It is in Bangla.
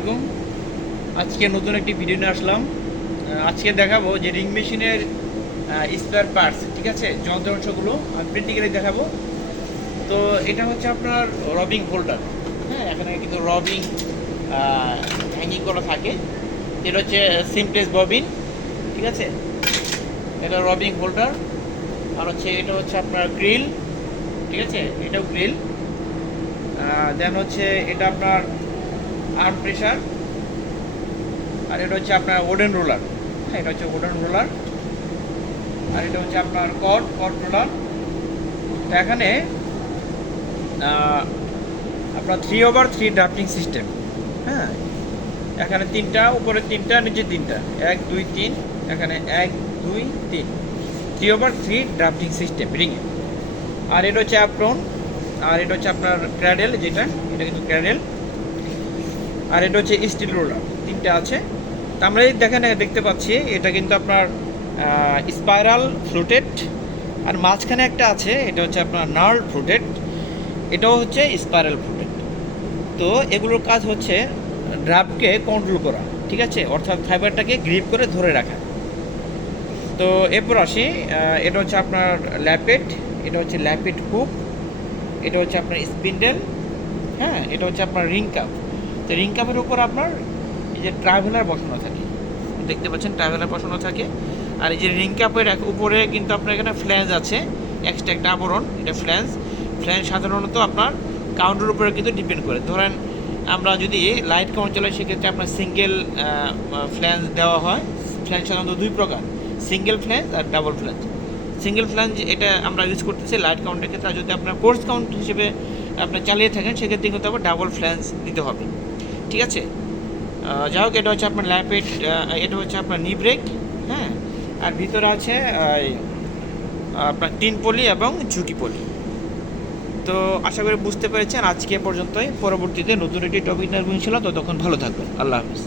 আলাইকুম। আজকে নতুন একটি ভিডিও নিয়ে আসলাম। আজকে দেখাবো যে রিং মেশিনের স্পেয়ার পার্টস, ঠিক আছে, যন্ত্রাংশগুলো আমি প্র্যাকটিক্যালি দেখাবো। তো এটা হচ্ছে আপনার রবিং হোল্ডার। হ্যাঁ, এখানে কিন্তু রবিং হ্যাঙ্গিং করা থাকে। এটা হচ্ছে সিমপ্লেস ববিন, ঠিক আছে, এটা রবিং হোল্ডার। আর হচ্ছে এটা হচ্ছে আপনার গ্রিল, ঠিক আছে, এটাও গ্রিল। দেন হচ্ছে এটা আপনার আর্ম প্রেশার। আর এটা হচ্ছে আপনার ওডেন রোলার। হ্যাঁ, এটা হচ্ছে ওডেন রোলার। আর এটা হচ্ছে আপনার কট রোলার। তো এখানে আপনার 3/3 ড্রাফটিং সিস্টেম। হ্যাঁ, এখানে তিনটা, উপরে তিনটা, নিচে তিনটা, 1 2 3। এখানে 1 2 3, 3/3 ড্রাফটিং সিস্টেম রিংয়ে। আর এটা হচ্ছে অ্যাপ্রন। আর এটা হচ্ছে আপনার ক্র্যাডেল, যেটা এটা কিন্তু ক্র্যাডেল। আর এটা হচ্ছে স্টিল রোলার, তিনটা আছে। তা আমরা এই দেখতে পাচ্ছি এটা কিন্তু আপনার স্পাইরাল ফ্লুটেড। আর মাঝখানে একটা আছে, এটা হচ্ছে আপনার নার্ল ফ্লুটেড, এটাও হচ্ছে স্পাইরাল ফ্লুটেড। তো এগুলোর কাজ হচ্ছে ড্রাফটকে কন্ট্রোল করা, ঠিক আছে, অর্থাৎ ফাইবারটাকে গ্রিপ করে ধরে রাখা। তো এরপর আসি, এটা হচ্ছে আপনার ল্যাপেট, এটা হচ্ছে ল্যাপেট হুক, এটা হচ্ছে আপনার স্পিন্ডেল। হ্যাঁ, এটা হচ্ছে আপনার রিং কাপ। তো রিং কাপের উপর আপনার এই যে ট্রাভেলার বসানো থাকে, দেখতে পাচ্ছেন ট্রাভেলার বসানো থাকে। আর এই যে রিং কাপের উপরে কিন্তু আপনার এখানে ফ্ল্যাঞ্জ আছে, এক্সট্রা একটা আবরণ, এটা ফ্ল্যাঞ্জ। সাধারণত আপনার কাউন্টের উপরে কিন্তু ডিপেন্ড করে। ধরেন আমরা যদি লাইট কাউন্ট চালাই, সেক্ষেত্রে আপনার সিঙ্গেল ফ্ল্যাঞ্জ দেওয়া হয়। ফ্ল্যাঞ্জ সাধারণত দুই প্রকার, সিঙ্গেল ফ্ল্যাঞ্জ আর ডাবল ফ্ল্যাঞ্জ। সিঙ্গেল ফ্ল্যাঞ্জ এটা আমরা ইউজ করতেছি লাইট কাউন্টের ক্ষেত্রে। আর যদি আপনার কোর্স কাউন্ট হিসেবে আপনার চালিয়ে থাকেন, সেক্ষেত্রে কিন্তু আবার ডাবল ফ্ল্যাঞ্জ দিতে হবে, ঠিক আছে। যাই হোক, এটা হচ্ছে আপনার ল্যাপেট, এটা হচ্ছে আপনার নি ব্রেক। হ্যাঁ, আর ভিতরে আছে আপনার 3 পলি এবং ঝুঁকি পলি। তো আশা করি বুঝতে পেরেছেন। আজকে পর্যন্তই, পরবর্তীতে নতুন একটি টপিক নিয়ে ছিল। ততক্ষণ ভালো থাকবেন। আল্লাহ হাফিজ।